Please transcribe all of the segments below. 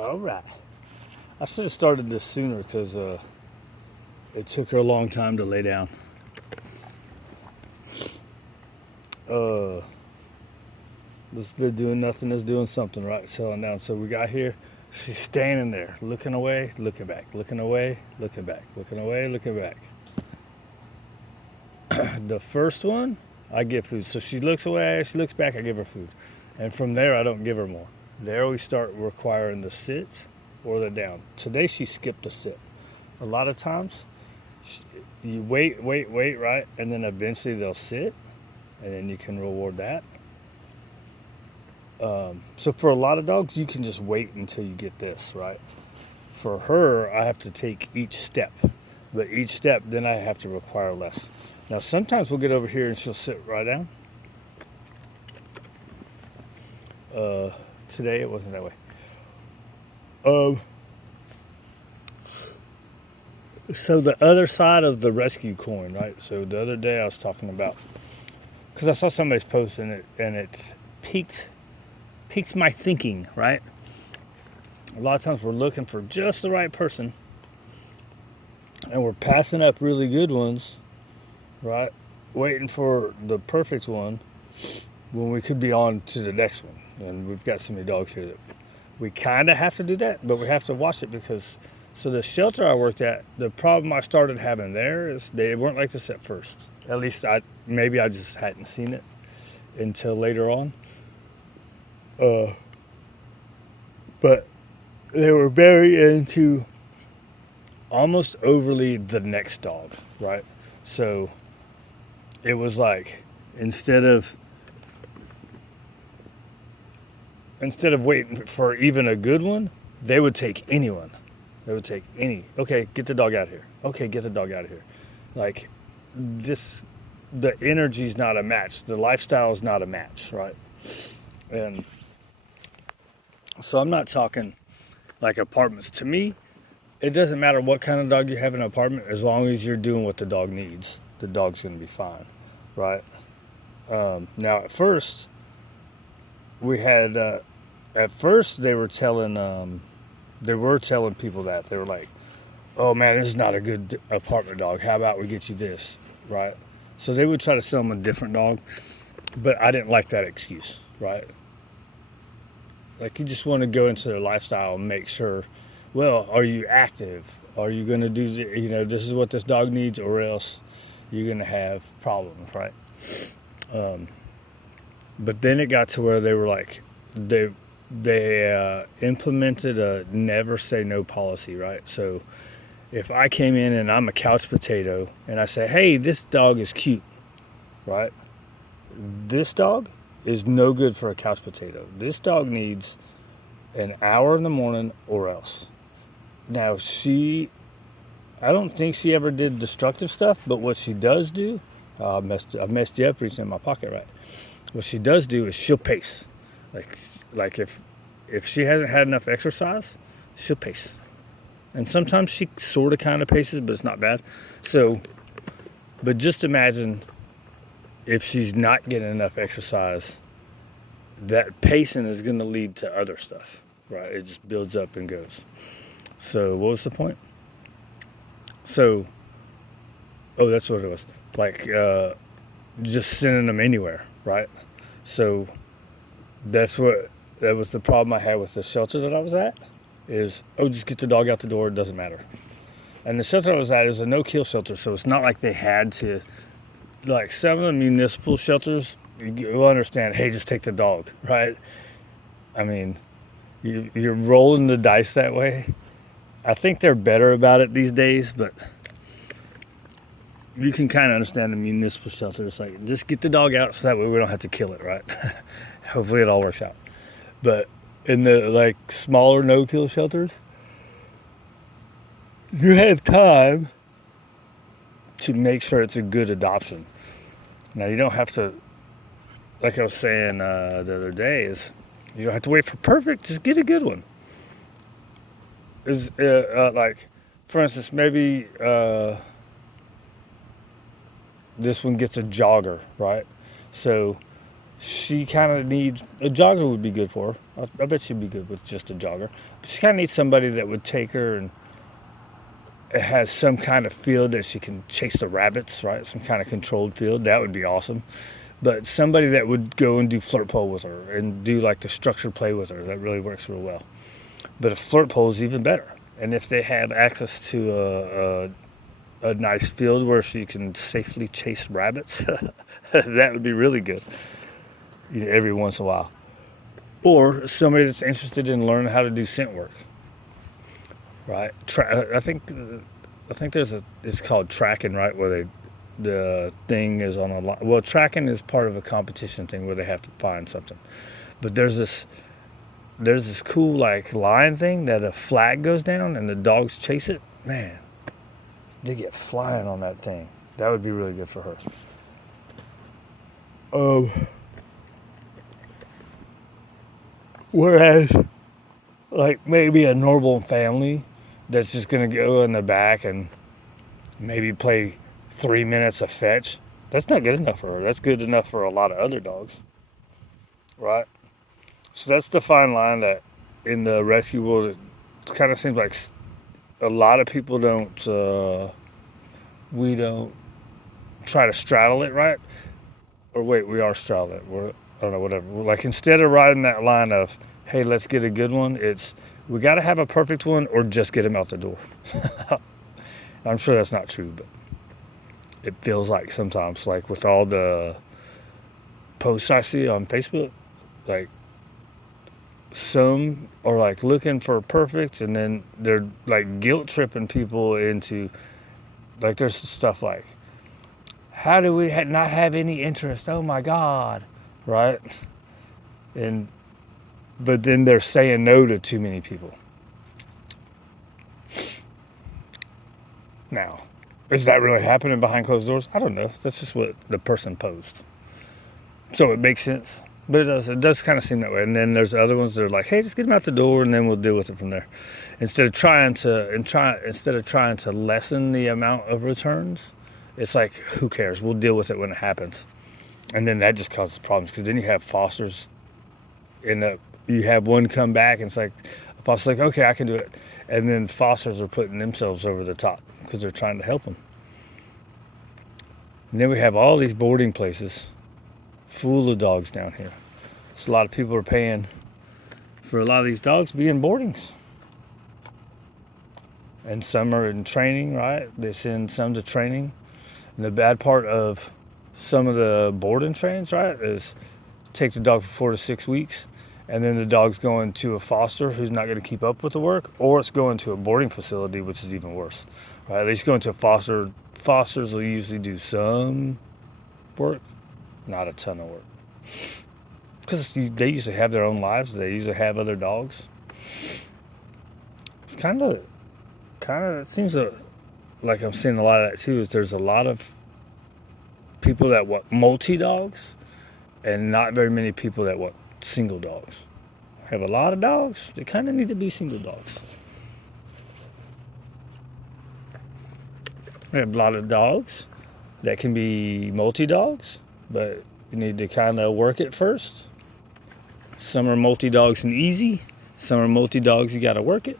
All right. I should have started this sooner because it took her a long time to lay down. Uh, this been doing nothing is doing something, right? Settling down. So we got here. She's standing there, looking away, looking back, looking away, looking back, looking away, looking back. The first one, I give food. So she looks away, she looks back, I give her food. And from there, I don't give her more. There we start requiring the sit or the down. Today, she skipped the sit. A lot of times, you wait, right? And then eventually they'll sit, and then you can reward that. So for a lot of dogs, you can just wait until you get this, right? For her, I have to take each step. But each step, then I have to require less. Now, sometimes we'll get over here and she'll sit right down. Today, it wasn't that way. So the other side of the rescue coin, right? So the other day I was talking about, because I saw somebody's post and it piqued my thinking, right? A lot of times we're looking for just the right person, and we're passing up really good ones, right? Waiting for the perfect one when we could be on to the next one. And we've got so many dogs here that we kind of have to do that, but we have to watch it because, so the shelter I worked at, the problem I started having there is they weren't like this at first. At least maybe I just hadn't seen it until later on. But they were very into almost overly the next dog, right? So it was like instead of waiting for even a good one, they would take anyone. They would take any. Okay, get the dog out of here. Okay, get the dog out of here. Like this, the energy's not a match. The lifestyle is not a match, right? And so I'm not talking like apartments. To me, it doesn't matter what kind of dog you have in an apartment, as long as you're doing what the dog needs. The dog's going to be fine, right? Now, at first, we had. At first, they were telling people that they were like, "Oh man, this is not a good apartment dog. How about we get you this?" Right? So they would try to sell them a different dog, but I didn't like that excuse, right? Like you just want to go into their lifestyle and make sure, well, are you active? Are you going to do, this is what this dog needs, or else you're going to have problems, right? But then it got to where they were like, they implemented a never say no policy, right? So if I came in and I'm a couch potato and I say, hey, this dog is cute, right? This dog is no good for a couch potato. This dog needs an hour in the morning or else. Now I don't think she ever did destructive stuff, but what she does do, I messed you up reaching in my pocket, right? What she does do is she'll pace. Like if she hasn't had enough exercise, she'll pace. And sometimes she sort of kind of paces, but it's not bad. So, but just imagine if she's not getting enough exercise, that pacing is going to lead to other stuff, right? It just builds up and goes. So what was the point? So, that's what it was. Like, just sending them anywhere, right? So that was the problem I had with the shelter that I was at is, just get the dog out the door. It doesn't matter. And the shelter I was at is a no-kill shelter. So it's not like they had to, like some of the municipal shelters, you understand, hey, just take the dog, right? I mean, you're rolling the dice that way. I think they're better about it these days, but you can kind of understand the municipal shelters. Like, just get the dog out so that way we don't have to kill it, right? Hopefully it all works out. But in the smaller no-kill shelters, you have time to make sure it's a good adoption. Now you don't have to, like I was saying the other day, is you don't have to wait for perfect. Just get a good one. Is like, for instance, maybe this one gets a jogger, right? So she kind of needs a jogger would be good for her. I bet she'd be good with just a jogger. But she kind of needs somebody that would take her and it has some kind of field that she can chase the rabbits, right? Some kind of controlled field. That would be awesome. But somebody that would go and do flirt pole with her and do like the structured play with her. That really works real well. But a flirt pole is even better. And if they have access to a nice field where she can safely chase rabbits, that would be really good. Every once in a while. Or somebody that's interested in learning how to do scent work. Right. I think it's called tracking, right? Where the thing is on a line. Well, tracking is part of a competition thing where they have to find something. But there's this cool like line thing that a flag goes down and the dogs chase it. Man, they get flying on that thing. That would be really good for her. Whereas, like maybe a normal family that's just gonna go in the back and maybe play 3 minutes of fetch. That's not good enough for her. That's good enough for a lot of other dogs, right? So that's the fine line that in the rescue world, it kind of seems like a lot of people we don't try to straddle it, right? Or wait, we are straddling it. I don't know, whatever. Like instead of riding that line of, hey, let's get a good one, it's we got to have a perfect one or just get him out the door. I'm sure that's not true, but it feels like sometimes, like with all the posts I see on Facebook, like some are like looking for perfect and then they're like guilt tripping people into, like there's stuff like, how do we not have any interest? Oh my God, right? But then they're saying no to too many people. Now, is that really happening behind closed doors? I don't know. That's just what the person posed. So it makes sense. But it does kind of seem that way. And then there's other ones that are like, hey, just get them out the door and then we'll deal with it from there. Instead of trying to lessen the amount of returns, it's like, who cares? We'll deal with it when it happens. And then that just causes problems because then you have fosters you have one come back and it's like, the foster's like, okay, I can do it. And then fosters are putting themselves over the top because they're trying to help them. And then we have all these boarding places full of dogs down here. So a lot of people are paying for a lot of these dogs to be in boardings. And some are in training, right? They send some to training. And the bad part of some of the boarding trains, right, is take the dog for 4 to 6 weeks. And then the dog's going to a foster who's not going to keep up with the work, or it's going to a boarding facility, which is even worse. Right? At least going to a foster. Fosters will usually do some work, not a ton of work. Because they usually have their own lives. They usually have other dogs. It's kind of, it seems like I'm seeing a lot of that too, is there's a lot of people that want multi-dogs and not very many people that want single dogs. Have a lot of dogs. They kind of need to be single dogs. We have a lot of dogs that can be multi-dogs, but you need to kind of work it first. Some are multi-dogs and easy. Some are multi-dogs, you got to work it.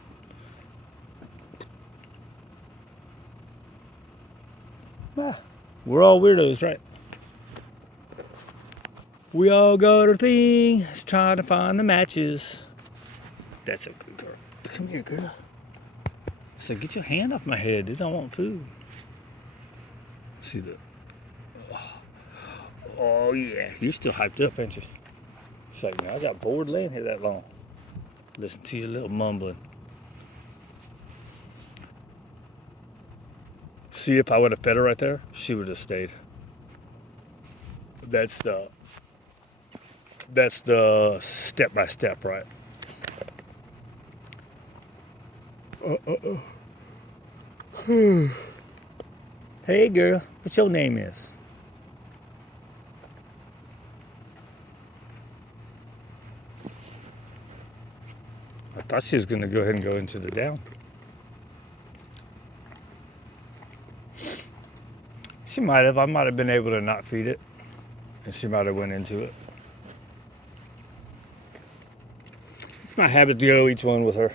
We're all weirdos, right? We all got our thing. It's trying to find the matches. That's a good girl. Come here, girl. So get your hand off my head, dude. I want food. See that? Oh yeah, you're still hyped up, ain't you? It's like, man, I got bored laying here that long. Listen to your little mumbling. See, if I would have fed her right there, she would have stayed. That's the step by step, right? Hey girl, what's your name is? I thought she was gonna go ahead and go into the down. She might have. I might have been able to not feed it, and she might have went into it. my habit to go each one with her.